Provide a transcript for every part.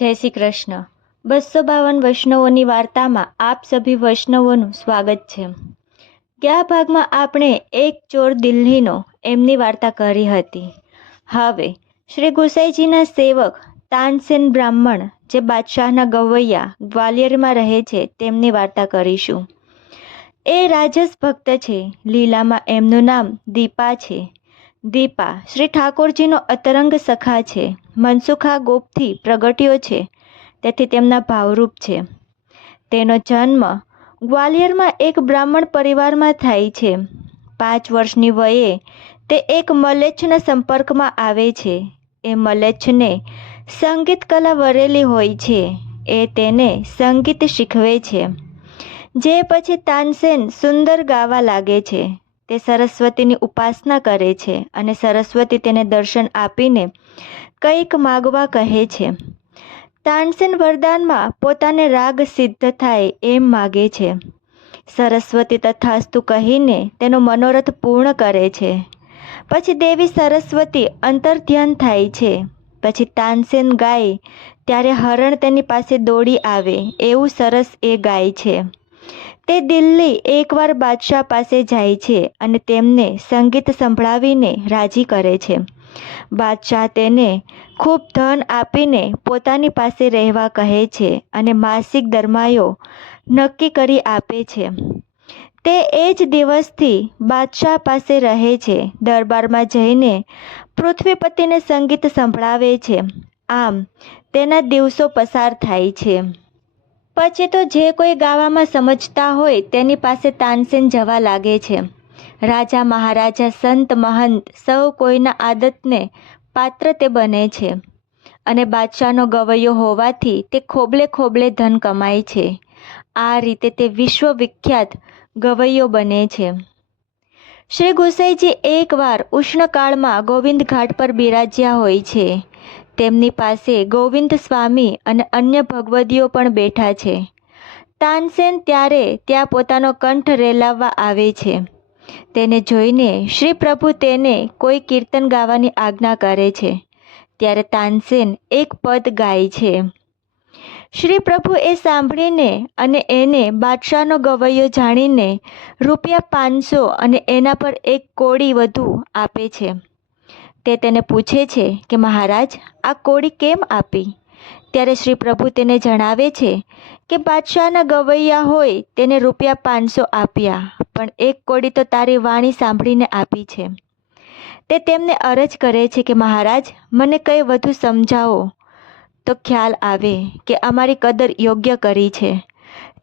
જય શ્રી કૃષ્ણ. બસો બાવન વૈષ્ણવોની વાર્તામાં આપ સભી વૈષ્ણવોનું સ્વાગત છે. ગયા ભાગમાં આપણે એક ચોર દિલ્હીનો એમની વાર્તા કરી હતી? હવે, શ્રી ગુસાઈજીના સેવક તાનસેન બ્રાહ્મણ જે બાદશાહના ગવૈયા ગ્વાલિયરમાં રહે છે, તેમની વાર્તા કરીશું. એ રાજસ ભક્ત છે, લીલામાં એમનું નામ દીપા છે. દીપા, શ્રી ઠાકોરજીનો અતરંગ સખા છે. મનસુખા ગોપથી પ્રગટ્યો છે. તેથી તેમના ભાવરૂપ છે. તેનો જન્મ ગ્વાલિયરમાં એક બ્રાહ્મણ પરિવારમાં થાય છે. પાંચ વર્ષની વયે તે એક મલેચ્છના સંપર્કમાં આવે છે. એ મલેચ્છને સંગીત કલા વરેલી હોય છે. એ તેને સંગીત શીખવે છે. જે પછી તાનસેન સુંદર ગાવા લાગે છે. તે સરસ્વતીની ઉપાસના કરે છે અને સરસ્વતી તેને દર્શન આપીને કંઈક માગવા કહે છે. તાનસેન વરદાનમાં પોતાને રાગ સિદ્ધ થાય એમ માગે છે. સરસ્વતી તથાસ્તુ કહીને તેનો મનોરથ પૂર્ણ કરે છે. પછી દેવી સરસ્વતી અંતર્ધ્યાન થાય છે. પછી તાનસેન ગાય ત્યારે હરણ તેની પાસે દોડી આવે, એવું સરસ એ ગાય છે. તે દિલ્હી એકવાર બાદશાહ પાસે જાય છે અને તેમને સંગીત સંભળાવીને રાજી કરે છે. બાદશાહ તેને ખૂબ ધન આપીને પોતાની પાસે રહેવા કહે છે અને માસિક દરમાયો નક્કી કરી આપે છે. તે એ જ દિવસથી બાદશાહ પાસે રહે છે, દરબારમાં જઈને પૃથ્વીપતિને સંગીત સંભળાવે છે. આમ, તેના દિવસો પસાર થાય છે. પછી તો જે કોઈ ગાવામાં સમજતા હોય તેની પાસે તાનસેન જવા લાગે છે. રાજા મહારાજા સંત મહંત સૌ કોઈના આદતને પાત્ર તે બને છે. અને બાદશાહનો ગવૈયો હોવાથી તે ખોબલે ખોબલે ધન કમાય છે. આ રીતે તે વિશ્વ વિખ્યાત ગવૈયો બને છે. શ્રી ગુસાઈજી એકવાર ઉષ્ણકાળમાં ગોવિંદ ઘાટ પર બિરાજ્યા હોય છે. તેમની પાસે ગોવિંદ સ્વામી અને અન્ય ભગવદીઓ પણ બેઠા છે. તાનસેન ત્યારે ત્યાં પોતાનો કંઠ રેલાવવા આવે છે. તેને જોઈને શ્રી પ્રભુ તેને કોઈ કીર્તન ગાવાની આજ્ઞા કરે છે. ત્યારે તાનસેન એક પદ ગાય છે. શ્રી પ્રભુ એ સાંભળીને અને એને બાદશાહનો ગવૈયો જાણીને રૂપિયા પાંચસો અને એના પર એક કોડી વધુ આપે છે. તે તેને પૂછે છે કે, મહારાજ, આ કોડી કેમ આપી? ત્યારે શ્રી પ્રભુ તેને જણાવે છે કે, બાદશાહના ગવૈયા હોય તેને રૂપિયા પાંચસો આપ્યા, પણ એક કોડી તો તારી વાણી સાંભળીને આપી છે. તે તેમને અરજ કરે છે કે, મહારાજ, મને કંઈ વધુ સમજાવો. તો ખ્યાલ આવે કે અમારી કદર યોગ્ય કરી છે.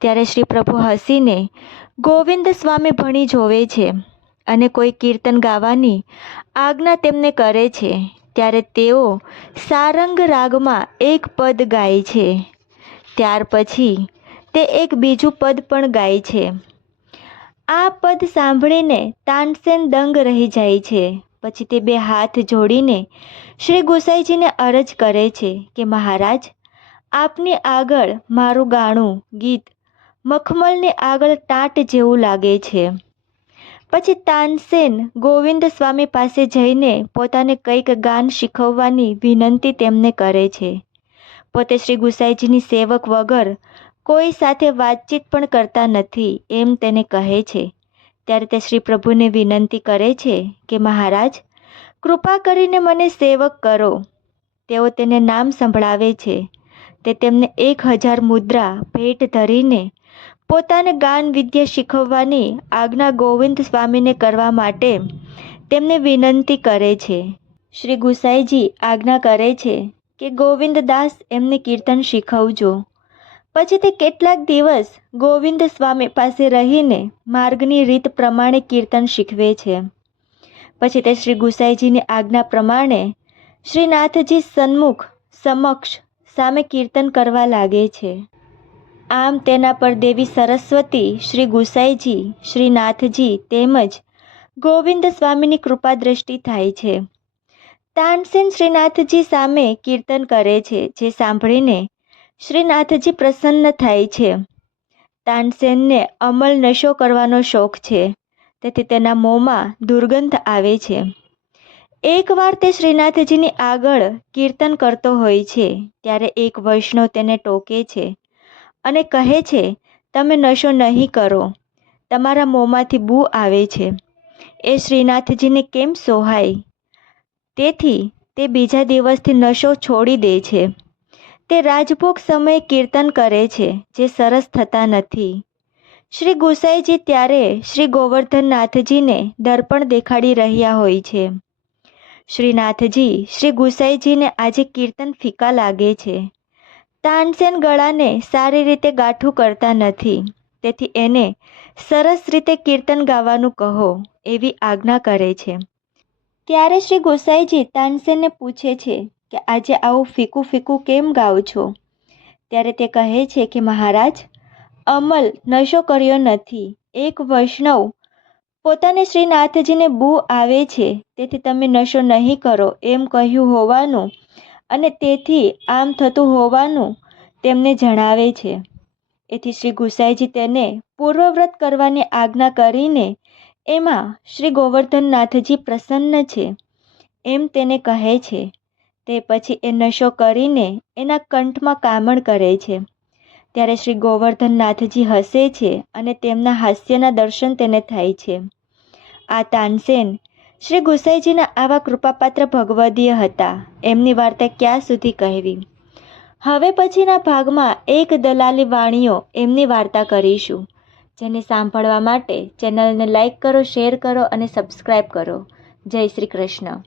ત્યારે શ્રી પ્રભુ હસીને, ગોવિંદ સ્વામી ભણી જોવે છે. અને કોઈ કીર્તન ગાવાની આજ્ઞા તેમને કરે છે, ત્યારે તેઓ સારંગ રાગમાં એક પદ ગાય છે. ત્યાર પછી તે એક બીજું પદ પણ ગાય છે. આ પદ સાંભળીને તાનસેન દંગ રહી જાય છે. પછી તે બે હાથ જોડીને શ્રી ગોસાઈજીને અરજ કરે છે કે, મહારાજ, આપની આગળ મારું ગાણું, ગીત, મખમલની આગળ ટાટ જેવું લાગે છે. પછી તાનસેન ગોવિંદ સ્વામી પાસે જઈને પોતાને કંઈક ગાન શીખવવાની વિનંતી તેમને કરે છે. પોતે શ્રી ગુસાઈજીની સેવક વગર કોઈ સાથે વાતચીત પણ કરતા નથી એમ તેને કહે છે. ત્યારે તે શ્રી પ્રભુને વિનંતી કરે છે કે, મહારાજ, કૃપા કરીને મને સેવક કરો. તેઓ તેને નામ સંભળાવે છે. તે તેમને એક હજાર મુદ્રા ભેટ ધરીને પોતાને ગાન વિદ્યા શીખવવાની આજ્ઞા ગોવિંદ સ્વામીને કરવા માટે તેમને વિનંતી કરે છે. શ્રી ગુસાઈજી આજ્ઞા કરે છે કે ગોવિંદદાસ એમને કીર્તન શીખવજો. પછી તે કેટલાક દિવસ ગોવિંદ સ્વામી પાસે રહીને માર્ગની રીત પ્રમાણે કીર્તન શીખવે છે. પછી તે શ્રી ગુસાઈજીની આજ્ઞા પ્રમાણે શ્રીનાથજી સન્મુખ સમક્ષ સામે કીર્તન કરવા લાગે છે. આમ તેના પર દેવી સરસ્વતી, શ્રી ગુસાઈજી શ્રીનાથજી તેમજ ગોવિંદ સ્વામીની કૃપા દ્રષ્ટિ થાય છે. તાનસેન શ્રીનાથજી સામે કીર્તન કરે છે, જે સાંભળીને શ્રીનાથજી પ્રસન્ન થાય છે. તાનસેનને અમલ નશો કરવાનો શોખ છે, તેથી તેના મોંમાં દુર્ગંધ આવે છે. એકવાર તે શ્રીનાથજીની આગળ કીર્તન કરતો હોય છે, ત્યારે એક વૈષ્ણવ તેને ટોકે છે. અને કહે છે, તમે નશો નહીં કરો. તમારા મોંમાંથી બૂ આવે છે. એ શ્રીનાથજીને કેમ સોહાય? તેથી તે બીજા દિવસથી નશો છોડી દે છે. તે રાજભોગ સમયે કીર્તન કરે છે, જે સરસ થતા નથી. શ્રી ગુસાઈજી ત્યારે શ્રી ગોવર્ધનનાથજીને દર્પણ દેખાડી રહ્યા હોય છે. શ્રીનાથજી શ્રી ગુસાઈજીને આજે કીર્તન ફીકા લાગે છે. તાનસેન ગળાને સારી રીતે ગાઠું કરતા નથી. તેથી એને સરસ રીતે કીર્તન ગાવાનું કહો એવી આજ્ઞા કરે છે. ત્યારે શ્રી ગોસાઈજી તાનસેનને પૂછે છે કે આજે આવું ફીકું ફીકું કેમ ગાઓ છો? ત્યારે તે કહે છે કે મહારાજ, અમલ નશો કર્યો નથી. એક વૈષ્ણવ પોતાને શ્રીનાથજીને બુ આવે છે. તેથી તમે નશો નહીં કરો એમ કહ્યું હોવાનું અને તેથી આમ થતું હોવાનું તેમને જણાવે છે. એથી શ્રી ગુસાઈજી તેને પૂર્વવ્રત કરવાની આજ્ઞા કરીને એમાં શ્રી ગોવર્ધનનાથજી પ્રસન્ન છે. એમ તેને કહે છે. તે પછી એ નશો કરીને એના કંઠમાં કામણ કરે છે. ત્યારે શ્રી ગોવર્ધનનાથજી હસે છે અને તેમના હાસ્યના દર્શન તેને થાય છે. આ તાનસેન શ્રી ગુસાઈજીના આવા કૃપાપાત્ર ભગવદીય હતા. એમની વાર્તા ક્યાં સુધી કહેવી? હવે પછીના ભાગમાં એક દલાલી વાણીઓ એમની વાર્તા કરીશું. જેને સાંભળવા માટે ચેનલને લાઇક કરો, શેર કરો અને સબસ્ક્રાઈબ કરો. જય શ્રી કૃષ્ણ.